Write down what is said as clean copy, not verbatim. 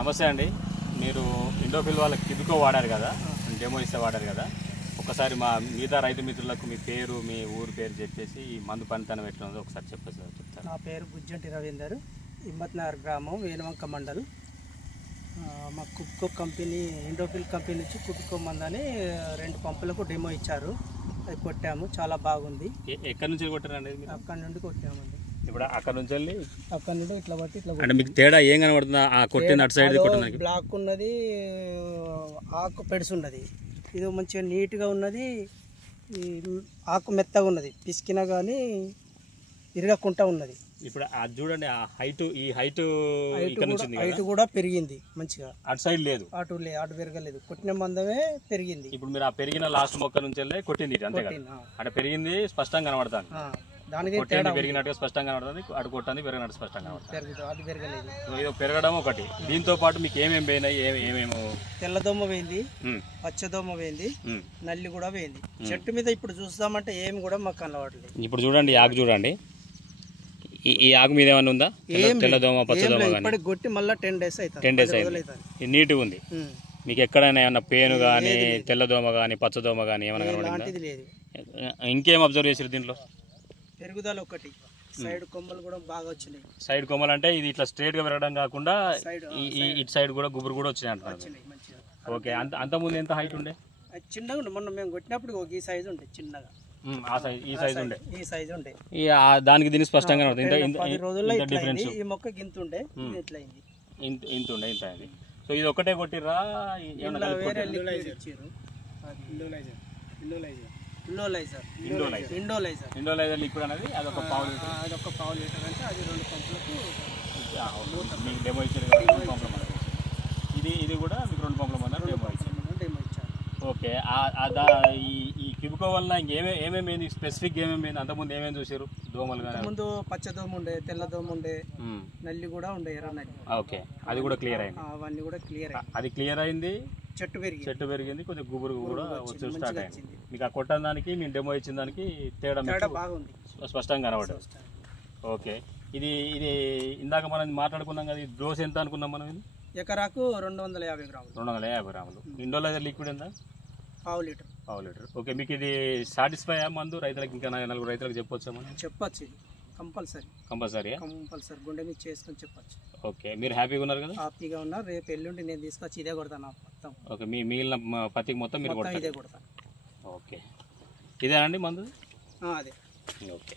నమస్తే అండి. మీరు ఇండోఫిల్ వాళ్ళకి కిబికో వాడారు కదా, డెమో ఇస్తే వాడారు కదా. ఒకసారి మా మిగతా రైతు మిత్రులకు మీ పేరు, మీ ఊరు పేరు చెప్పేసి ఈ మందు పనితనం ఎట్లా ఉందో ఒకసారి చెప్తారు. నా పేరు గుజ్జంటి రవీందర్, హిమ్మత్నగర్ గ్రామం, వేనువంక మండల్. మా కుబ్కో కంపెనీ, ఇండోఫిల్ కంపెనీ నుంచి కుబ్కో మందని 2 పంపులకు డెమో ఇచ్చారు. అది కొట్టాము, చాలా బాగుంది. ఎక్కడి నుంచి కొట్టారండి? అక్కడ నుండి కొట్టామండి. ఇప్పుడు అక్కడ నుంచి వెళ్ళి అక్కడ నుండి ఇట్లా బట్టి ఇట్లా అంటే మీకు తేడా ఏం కనబడుతుందా? ఆ కొట్టిన అటు సైడ్ బ్లాక్ ఉన్నది, ఆకు పెడుసున్నది. ఇది మంచిగా నీట్గా ఉన్నది, ఆకు మెత్తగా ఉన్నది, పిసికినా కానీ ఇరగకుండా ఉన్నది. ఇప్పుడు అది చూడండి, ఆ హైట్, ఈ హైట్ హైట్ కూడా పెరిగింది మంచిగా. అటు సైడ్ లేదు, అటు పెరగలేదు, కొట్టిన మందమే పెరిగింది. ఇప్పుడు మీరు ఆ పెరిగిన లాస్ట్ మొక్క నుంచి వెళ్ళి కొట్టింది, అంతే కదా? అటు పెరిగింది స్పష్టంగా కనబడుతుంది, దానికి పెరిగినట్టుగా స్పష్టంగా కనబడుతుంది, అటు కొట్టింది పెరిగినట్టు స్పష్టంగా కనబడుతుంది. అది పెరగలేదు. ఇది పెరగడం ఒకటి. దీంతో పాటు మీకు ఏమేమి పోయినాయి? ఏమేమి? తెల్లదోమ పోయింది, పచ్చదోమ పోయింది, నల్లి కూడా పోయింది. చెట్టు మీద ఇప్పుడు చూస్తామంటే ఏమి కూడా మాకు కనబడలేదు. ఇప్పుడు చూడండి, ఆకు చూడండి, ఈ ఆకు మీద ఏమన్నా ఉందా? తెల్లదోమ, పచ్చదోమ? ఇప్పటికి కొట్టి మళ్ళీ 10 days అవుతుంది. 10 days అయింది, నీట్గా ఉంది. మీకు ఎక్కడైనా ఏమన్నా పేను కానీ, తెల్లదోమ కానీ, పచ్చదోమ కానీ ఏమైనా కనబడిందా? లేదు. ఇంకేం అబ్జర్వ్ చేసారు దీంట్లో? పెరుగుదల ఒకటి, సైడ్ కొమ్మలు కూడా బాగా వచ్చినాయి. సైడ్ కొమ్మలు అంటే ఇది ఇట్లా స్ట్రేట్ గా పెరగడం కాకుండా ఇటు సైడ్ కూడా గుబురు కూడా వచ్చినాయి అంటున్నారు. ఓకే. అంత ముందు ఎంత హైట్ ఉండే? చిన్నగా ఉండే, మొన్న మేము కొట్టినప్పుడు ఈ సైజు ఉండే, చిన్నగా ఈ సైజ్ ఉండే. దానికి దీనికి స్పష్టంగా డిఫరెన్స్. ఈ మొక్క గింత ఉండే, ఇట్లా అయింది, ఇంత ఉండే, ఇంత అయింది. సో ఇది ఒకటే కొట్టిర్రా? ఇండోలైజర్ లిక్విడ్ అనేది అదొక పావు లీటర్ అంటే అది 2 పంపులకు మీకు డెమో ఇచ్చారు. ఇది కూడా మీకు 2 పంపుల మంది డెమో ఇచ్చారు. ఓకే. ఈ కిబికో వల్ల ఇంకేమేమి స్పెసిఫిక్ ఏమేమి? అంతకుముందు ఏమేమి చూసారు? దోమలు కానీ? ముందు పచ్చదోమ ఉండే, తెల్లదోమ ఉండే, నల్లి కూడా ఉండే, ఎర్ర నల్లి. ఓకే, అది కూడా క్లియర్ అయింది. అవన్నీ కూడా క్లియర్ అయింది. అది క్లియర్ అయింది. చెట్టు పెరిగింది, కొంచెం గుబురు కూడా వచ్చి స్టార్ట్ అయింది. మీకు ఆ కొట్టిన దానికి, మేము డెమో ఇచ్చిన దానికి తేడా బాగుంది, స్పష్టంగా కనబడదు. ఓకే. ఇది ఇందాక మనం మాట్లాడుకున్నాం కదా, డోస్ ఎంత అనుకున్నాం మనం? ఎకరాకు 250 గ్రాములు. 250 గ్రాములు. ఇండోలైజర్ లిక్విడ్ ఎంత? పావు లీటర్. ఓకే. మీకు ఇది సాటిస్ఫై మందు రైతులకు? ఇంకా 4 రైతులకు చెప్పొచ్చా మనం? చెప్పచ్చు, ఇది కంపల్సరీ గుండె మీద చేసుకొని చెప్పచ్చు. ఓకే. మీరు హ్యాపీగా ఉన్నారు కదా? హ్యాపీగా ఉన్నారు. రేపు ఎల్లుండి నేను తీసుకొచ్చి ఇదే కొడతాను మొత్తం. ఓకే. మిగిలిన పత్తికి మొత్తం మీరు ఇదే కొడతాను. ఓకే. ఇదేనండి మందు? అదే. ఓకే.